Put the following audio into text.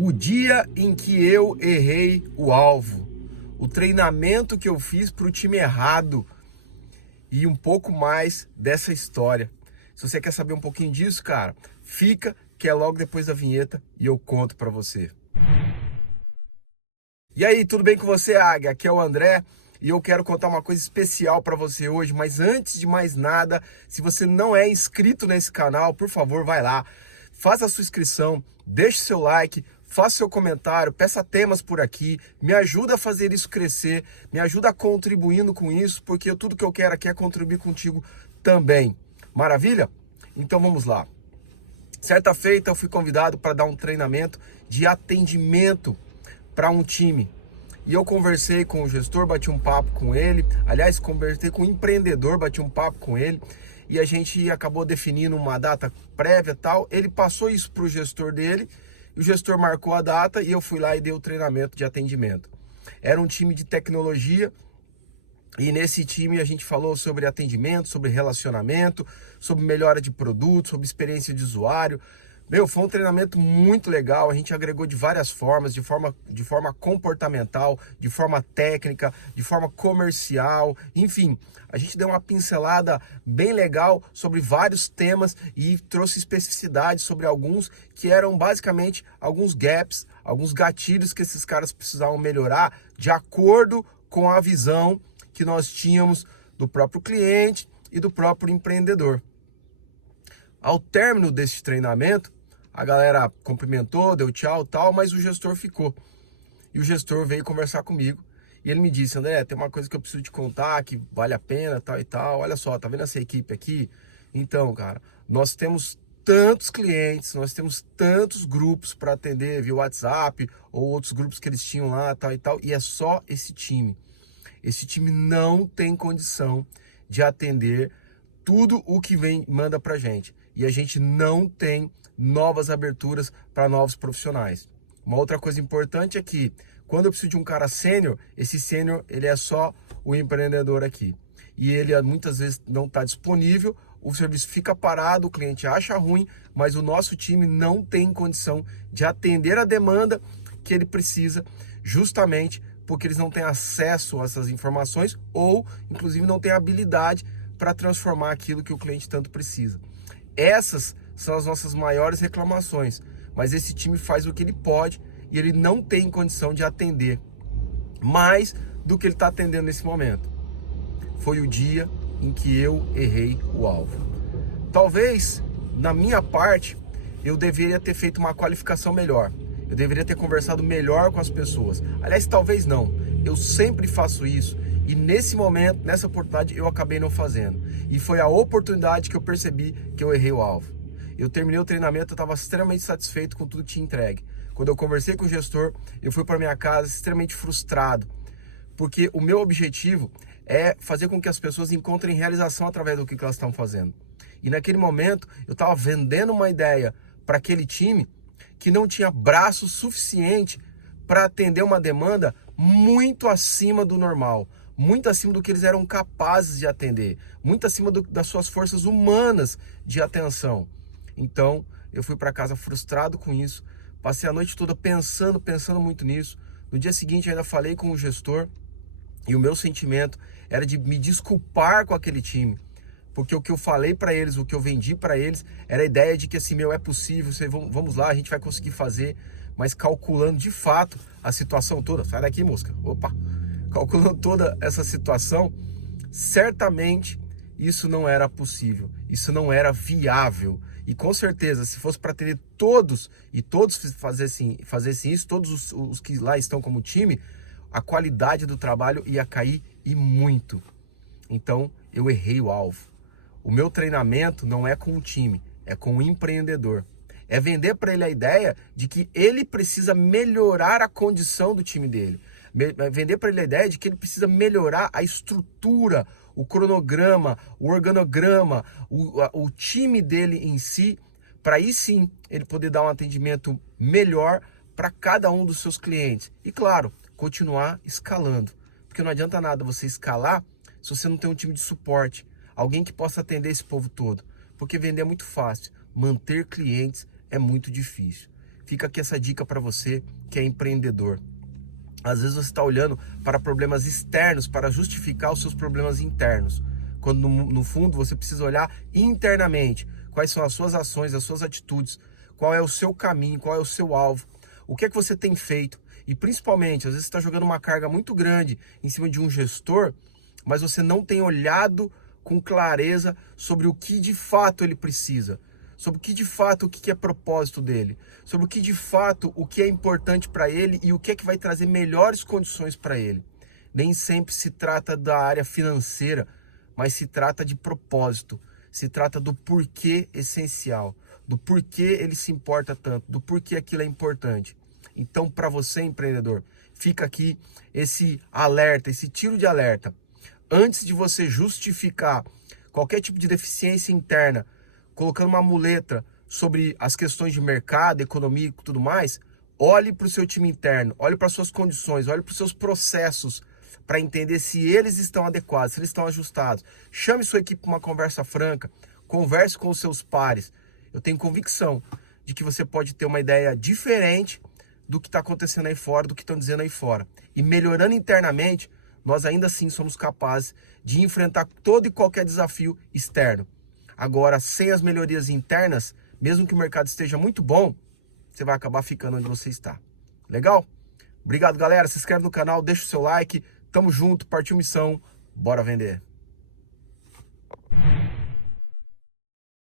O dia em que eu errei o alvo, o treinamento que eu fiz para o time errado e um pouco mais dessa história. Se você quer saber um pouquinho disso, cara, fica que é logo depois da vinheta e eu conto para você. E aí, tudo bem com você, Águia? Aqui é o André e eu quero contar uma coisa especial para você hoje, mas antes de mais nada, se você não é inscrito nesse canal, por favor, vai lá, faça a sua inscrição, deixe seu like, faça seu comentário, peça temas por aqui, me ajuda a fazer isso crescer, me ajuda contribuindo com isso, porque tudo que eu quero aqui é contribuir contigo também. Maravilha? Então vamos lá. Certa feita eu fui convidado para dar um treinamento de atendimento para um time. E eu conversei com o gestor, bati um papo com ele. Aliás, conversei com o empreendedor, bati um papo com ele. E a gente acabou definindo uma data prévia e tal. Ele passou isso para o gestor dele. E o gestor marcou a data e eu fui lá e dei o treinamento de atendimento. Era um time de tecnologia. E nesse time a gente falou sobre atendimento, sobre relacionamento, sobre melhora de produto, sobre experiência de usuário. Foi um treinamento muito legal, a gente agregou de várias formas, de forma comportamental, de forma técnica, de forma comercial, enfim. A gente deu uma pincelada bem legal sobre vários temas e trouxe especificidades sobre alguns que eram basicamente alguns gaps, alguns gatilhos que esses caras precisavam melhorar de acordo com a visão que nós tínhamos do próprio cliente e do próprio empreendedor. Ao término desse treinamento, a galera cumprimentou, deu tchau e tal, mas o gestor ficou. E o gestor veio conversar comigo e ele me disse: André, tem uma coisa que eu preciso te contar, que vale a pena, tal e tal. Olha só, tá vendo essa equipe aqui? Então, cara, nós temos tantos clientes, nós temos tantos grupos para atender via WhatsApp ou outros grupos que eles tinham lá, tal e tal, e é só esse time. Esse time não tem condição de atender tudo o que manda pra gente. E a gente não tem novas aberturas para novos profissionais. Uma outra coisa importante é que quando eu preciso de um cara sênior, esse sênior ele é só o empreendedor aqui. E ele muitas vezes não está disponível, o serviço fica parado, o cliente acha ruim, mas o nosso time não tem condição de atender a demanda que ele precisa, justamente porque eles não têm acesso a essas informações ou, inclusive, não têm habilidade para transformar aquilo que o cliente tanto precisa. Essas são as nossas maiores reclamações, mas esse time faz o que ele pode e ele não tem condição de atender mais do que ele está atendendo nesse momento. Foi o dia em que eu errei o alvo. Talvez, na minha parte, eu deveria ter feito uma qualificação melhor. Eu deveria ter conversado melhor com as pessoas. Aliás, talvez não. Eu sempre faço isso. E nesse momento, nessa oportunidade, eu acabei não fazendo. E foi a oportunidade que eu percebi que eu errei o alvo. Eu terminei o treinamento, eu estava extremamente satisfeito com tudo que tinha entregue. Quando eu conversei com o gestor, eu fui para minha casa extremamente frustrado. Porque o meu objetivo é fazer com que as pessoas encontrem realização através do que elas estão fazendo. E naquele momento, eu estava vendendo uma ideia para aquele time que não tinha braço suficiente para atender uma demanda muito acima do normal, muito acima do que eles eram capazes de atender, muito acima das suas forças humanas de atenção. Então, eu fui para casa frustrado com isso, passei a noite toda pensando muito nisso. No dia seguinte, ainda falei com o gestor e o meu sentimento era de me desculpar com aquele time. Porque o que eu falei para eles, o que eu vendi para eles, era a ideia de que assim, é possível, vamos lá, a gente vai conseguir fazer, mas calculando de fato a situação toda. Sai daqui, mosca. Opa! Calculando toda essa situação, certamente isso não era possível, isso não era viável. E com certeza, se fosse para atender todos e todos fazessem isso, todos os que lá estão como time, a qualidade do trabalho ia cair e muito. Então, eu errei o alvo. O meu treinamento não é com o time, é com o empreendedor. É vender para ele a ideia de que ele precisa melhorar a condição do time dele. Vender para ele a ideia de que ele precisa melhorar a estrutura, o cronograma, o organograma, o time dele em si, para aí sim ele poder dar um atendimento melhor para cada um dos seus clientes. E claro, continuar escalando. Porque não adianta nada você escalar se você não tem um time de suporte. Alguém que possa atender esse povo todo. Porque vender é muito fácil. Manter clientes é muito difícil. Fica aqui essa dica para você que é empreendedor. Às vezes você está olhando para problemas externos para justificar os seus problemas internos, quando no fundo você precisa olhar internamente. Quais são as suas ações, as suas atitudes, qual é o seu caminho, qual é o seu alvo, o que é que você tem feito. E principalmente, às vezes você está jogando uma carga muito grande em cima de um gestor, mas você não tem olhado com clareza sobre o que de fato ele precisa, sobre o que de fato, o que é propósito dele, sobre o que de fato, o que é importante para ele e o que é que vai trazer melhores condições para ele. Nem sempre se trata da área financeira, mas se trata de propósito, se trata do porquê essencial, do porquê ele se importa tanto, do porquê aquilo é importante. Então, para você, empreendedor, fica aqui esse alerta, esse tiro de alerta. Antes de você justificar qualquer tipo de deficiência interna, colocando uma muleta sobre as questões de mercado, economia e tudo mais, olhe para o seu time interno, olhe para as suas condições, olhe para os seus processos, para entender se eles estão adequados, se eles estão ajustados. Chame sua equipe para uma conversa franca, converse com os seus pares. Eu tenho convicção de que você pode ter uma ideia diferente do que está acontecendo aí fora, do que estão dizendo aí fora. E melhorando internamente, nós ainda assim somos capazes de enfrentar todo e qualquer desafio externo. Agora, sem as melhorias internas, mesmo que o mercado esteja muito bom, você vai acabar ficando onde você está. Legal? Obrigado, galera. Se inscreve no canal, deixa o seu like. Tamo junto, partiu missão, bora vender.